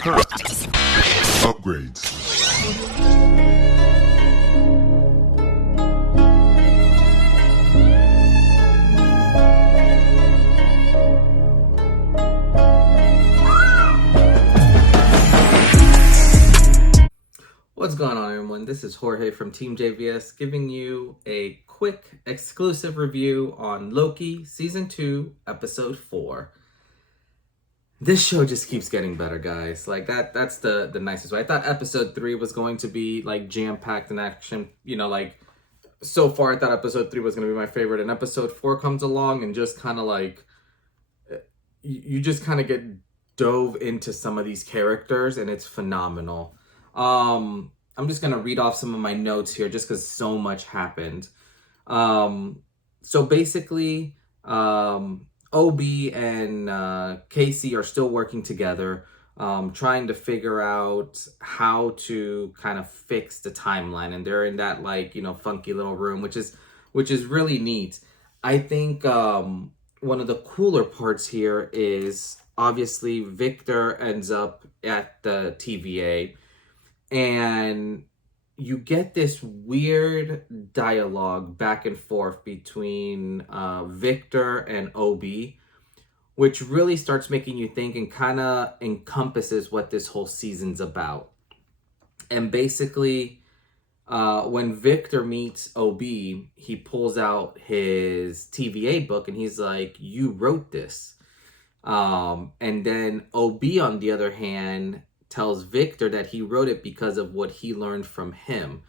Upgrades. What's going on, everyone? This is Jorge from TeamJVS giving you a quick exclusive review on Loki Season 2, Episode 4. This show just keeps getting better, guys. Like, that's the nicest way. I thought Episode 3 was going to be, like, jam-packed in action. You know, like, so far I thought Episode 3 was going to be my favorite. And Episode 4 comes along and just kind of, like, you just kind of get dove into some of these characters, and it's phenomenal. I'm just going to read off some of my notes here just because so much happened. So basically, OB and Casey are still working together, trying to figure out how to kind of fix the timeline. And they're in that, like, you know, funky little room, which is really neat. I think one of the cooler parts here is obviously Victor ends up at the TVA. And you get this weird dialogue back and forth between Victor and OB, which really starts making you think and kind of encompasses what this whole season's about. And basically, when Victor meets OB, he pulls out his TVA book and he's like, "You wrote this." And then OB, on the other hand, tells Victor that he wrote it because of what he learned from him.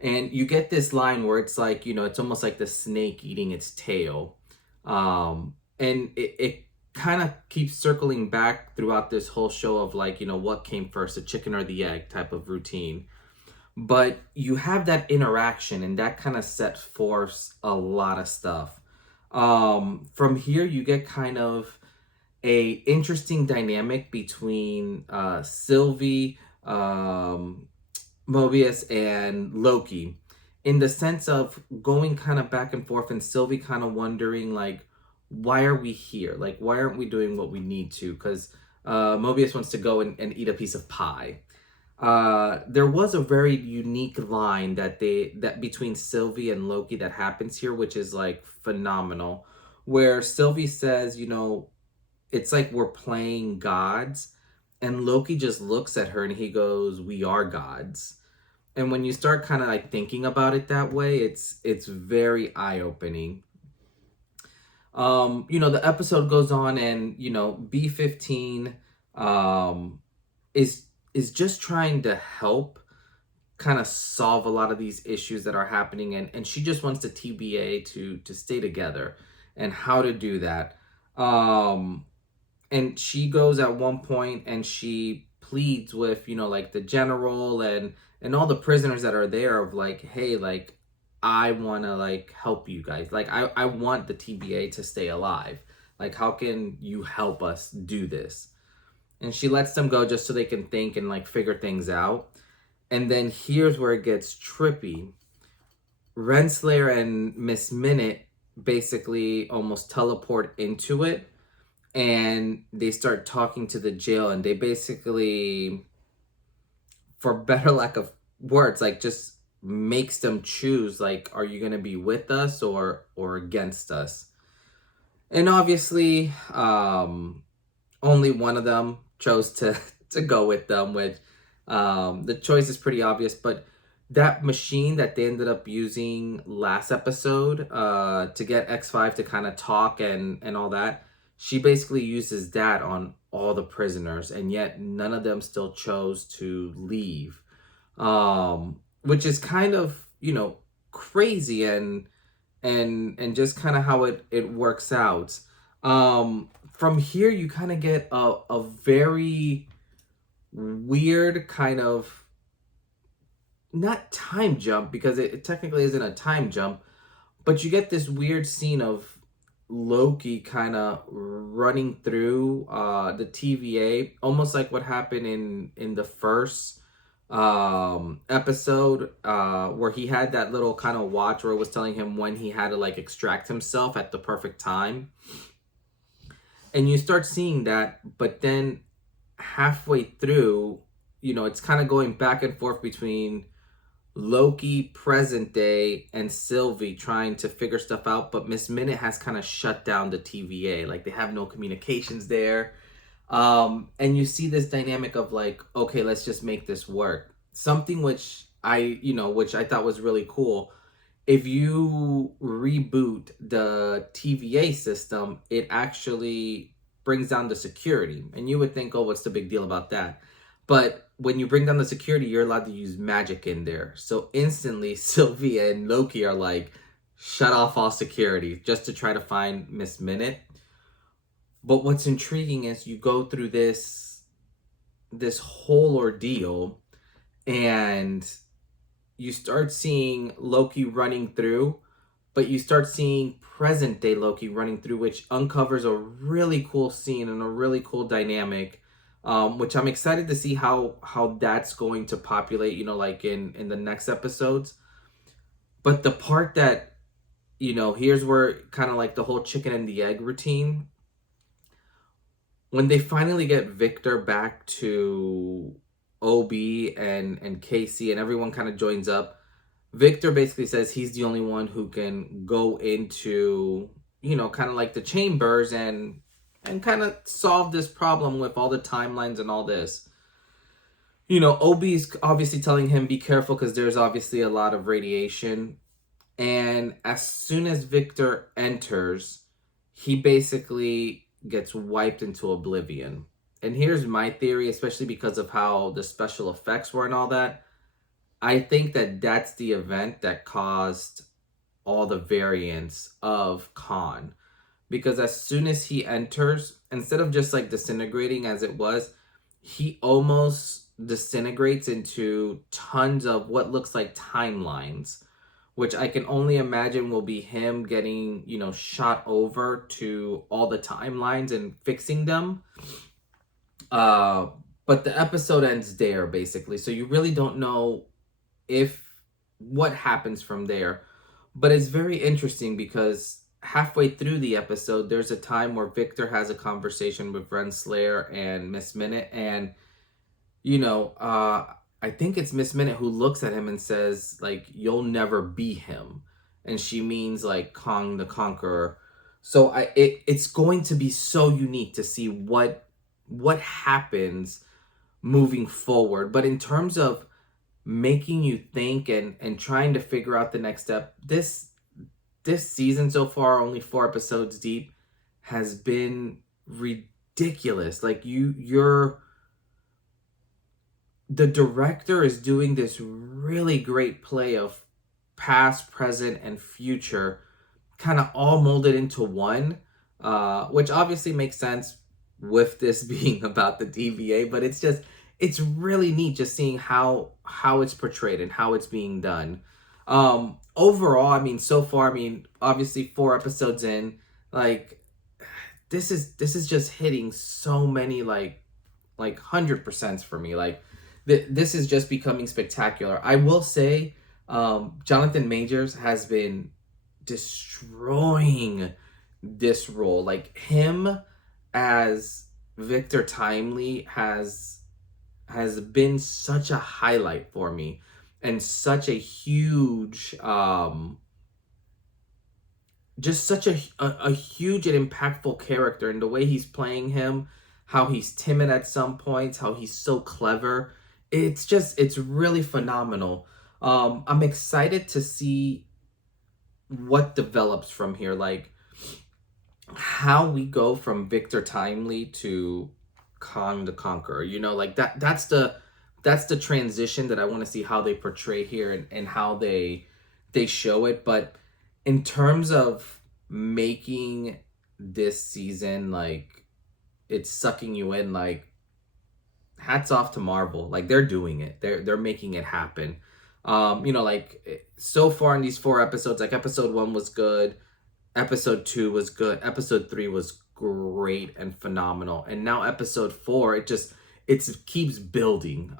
And you get this line where it's like, you know, it's almost like the snake eating its tail. And it kind of keeps circling back throughout this whole show of, like, you know, what came first, the chicken or the egg type of routine. But you have that interaction, and that kind of sets forth a lot of stuff. From here, you get kind of a interesting dynamic between Sylvie, Mobius, and Loki, in the sense of going kind of back and forth, and Sylvie kind of wondering, like, why are we here? Like, why aren't we doing what we need to? Because Mobius wants to go and eat a piece of pie. There was a very unique line that between Sylvie and Loki that happens here, which is, like, phenomenal, where Sylvie says, you know, it's like we're playing gods, and Loki just looks at her and he goes, "We are gods." And when you start kind of, like, thinking about it that way, it's very eye-opening. You know, the episode goes on, and, you know, B-15 is just trying to help kind of solve a lot of these issues that are happening, and she just wants the TBA to stay together, and how to do that. And she goes at one point and she pleads with, you know, like, the general and all the prisoners that are there of, like, hey, like, I want to, like, help you guys. Like, I want the TBA to stay alive. Like, how can you help us do this? And she lets them go just so they can think and, like, figure things out. And then here's where it gets trippy. Renslayer and Miss Minute basically almost teleport into it. And they start talking to the jail, and they basically, for better lack of words, like, just makes them choose, like, are you going to be with us or against us? And obviously, only one of them chose to go with them, which the choice is pretty obvious. But that machine that they ended up using last episode to get X5 to kind of talk and all that, she basically uses that on all the prisoners, and yet none of them still chose to leave, which is kind of, you know, crazy and just kind of how it works out. From here, you kind of get a very weird kind of, not time jump, because it technically isn't a time jump, but you get this weird scene of Loki kind of running through the TVA, almost like what happened in the first episode, where he had that little kind of watch where it was telling him when he had to, like, extract himself at the perfect time. And you start seeing that, but then halfway through, it's kind of going back and forth between Loki present day and Sylvie trying to figure stuff out, but Miss Minute has kind of shut down the TVA. Like, they have no communications there. And you see this dynamic of like, okay, let's just make this work. Something which I thought was really cool. If you reboot the TVA system, it actually brings down the security. And you would think, oh, what's the big deal about that? But when you bring down the security, you're allowed to use magic in there. So instantly, Sylvie and Loki are like, shut off all security just to try to find Miss Minute. But what's intriguing is you go through this whole ordeal, and you start seeing Loki running through, but you start seeing present day Loki running through, which uncovers a really cool scene and a really cool dynamic, which I'm excited to see how that's going to populate, like in the next episodes. But the part that, here's where kind of like the whole chicken and the egg routine. When they finally get Victor back to OB and Casey and everyone kind of joins up, Victor basically says he's the only one who can go into, kind of like the chambers and kind of solve this problem with all the timelines and all this. OB's obviously telling him be careful because there's obviously a lot of radiation. And as soon as Victor enters, he basically gets wiped into oblivion. And here's my theory, especially because of how the special effects were and all that. I think that that's the event that caused all the variants of Khan. Because as soon as he enters, instead of just like disintegrating as it was, he almost disintegrates into tons of what looks like timelines, which I can only imagine will be him getting, shot over to all the timelines and fixing them. But the episode ends there, basically. So you really don't know what happens from there. But it's very interesting because halfway through the episode, there's a time where Victor has a conversation with Renslayer and Miss Minute. And, I think it's Miss Minute who looks at him and says, like, you'll never be him. And she means, like, Kong the Conqueror. So it's going to be so unique to see what happens moving forward. But in terms of making you think and trying to figure out the next step, this season so far, only 4 episodes deep, has been ridiculous. Like, the director is doing this really great play of past, present, and future kind of all molded into one, which obviously makes sense with this being about the TVA, but it's really neat just seeing how it's portrayed and how it's being done. Overall, I mean, so far, I mean, obviously 4 episodes in, like, this is just hitting so many like 100% for me. Like, this is just becoming spectacular. I will say, Jonathan Majors has been destroying this role. Like, him as Victor Timely has been such a highlight for me, and such a huge just such a huge and impactful character, and the way he's playing him, how he's timid at some points, how he's so clever. It's really phenomenal. I'm excited to see what develops from here, like how we go from Victor Timely to Kong the Conqueror. Like that's the transition that I want to see how they portray here, and how they show it. But in terms of making this season, like, it's sucking you in, like, hats off to Marvel. Like, they're doing it. They're making it happen. Like, so far in these 4 episodes, like, episode 1 was good, episode 2 was good, episode 3 was great and phenomenal, and now episode 4, it keeps building.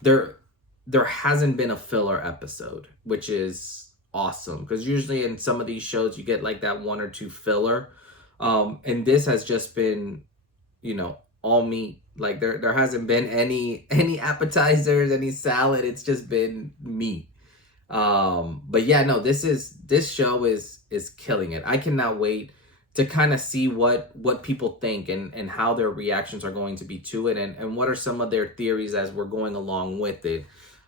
There hasn't been a filler episode, which is awesome, because usually in some of these shows you get like that 1 or 2 filler, and this has just been, all meat, Like there hasn't been any appetizers, any salad. It's just been meat. But yeah, no, this show is killing it. I cannot wait to kind of see what people think and how their reactions are going to be to it, and what are some of their theories as we're going along with it.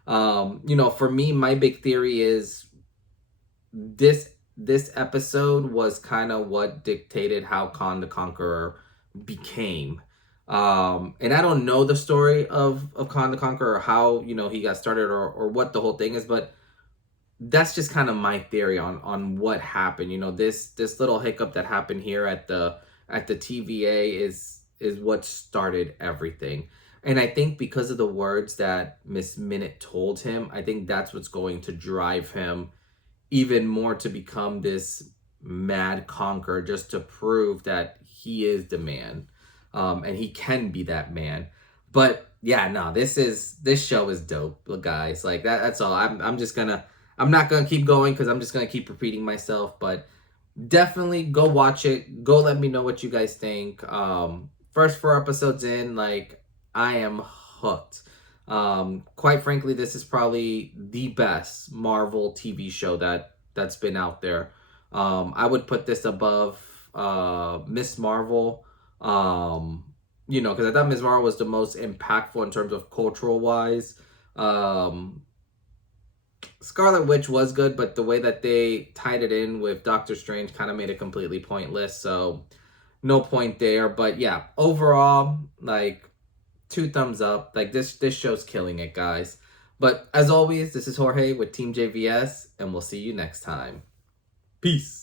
For me, my big theory is this episode was kind of what dictated how Khan the Conqueror became. And I don't know the story of Khan the Conqueror, or how he got started, or what the whole thing is, but that's just kind of my theory on what happened. This little hiccup that happened here at the TVA is what started everything. And I think because of the words that Miss Minute told him, I think that's what's going to drive him even more to become this mad conqueror, just to prove that he is the man, and he can be that man. But yeah, no, this show is dope, guys. Like that's all. I'm not gonna keep going because I'm just gonna keep repeating myself. But definitely go watch it. Go let me know what you guys think. First 4 episodes in, like, I am hooked. Quite frankly, this is probably the best Marvel TV show that's been out there. I would put this above Miss Marvel. Because I thought Miss Marvel was the most impactful in terms of cultural wise. Scarlet Witch was good, but the way that they tied it in with Doctor Strange kind of made it completely pointless. So no point there. But yeah, overall, like, 2 thumbs up. Like, this show's killing it, guys. But as always, this is Jorge with Team JVS, and we'll see you next time. Peace.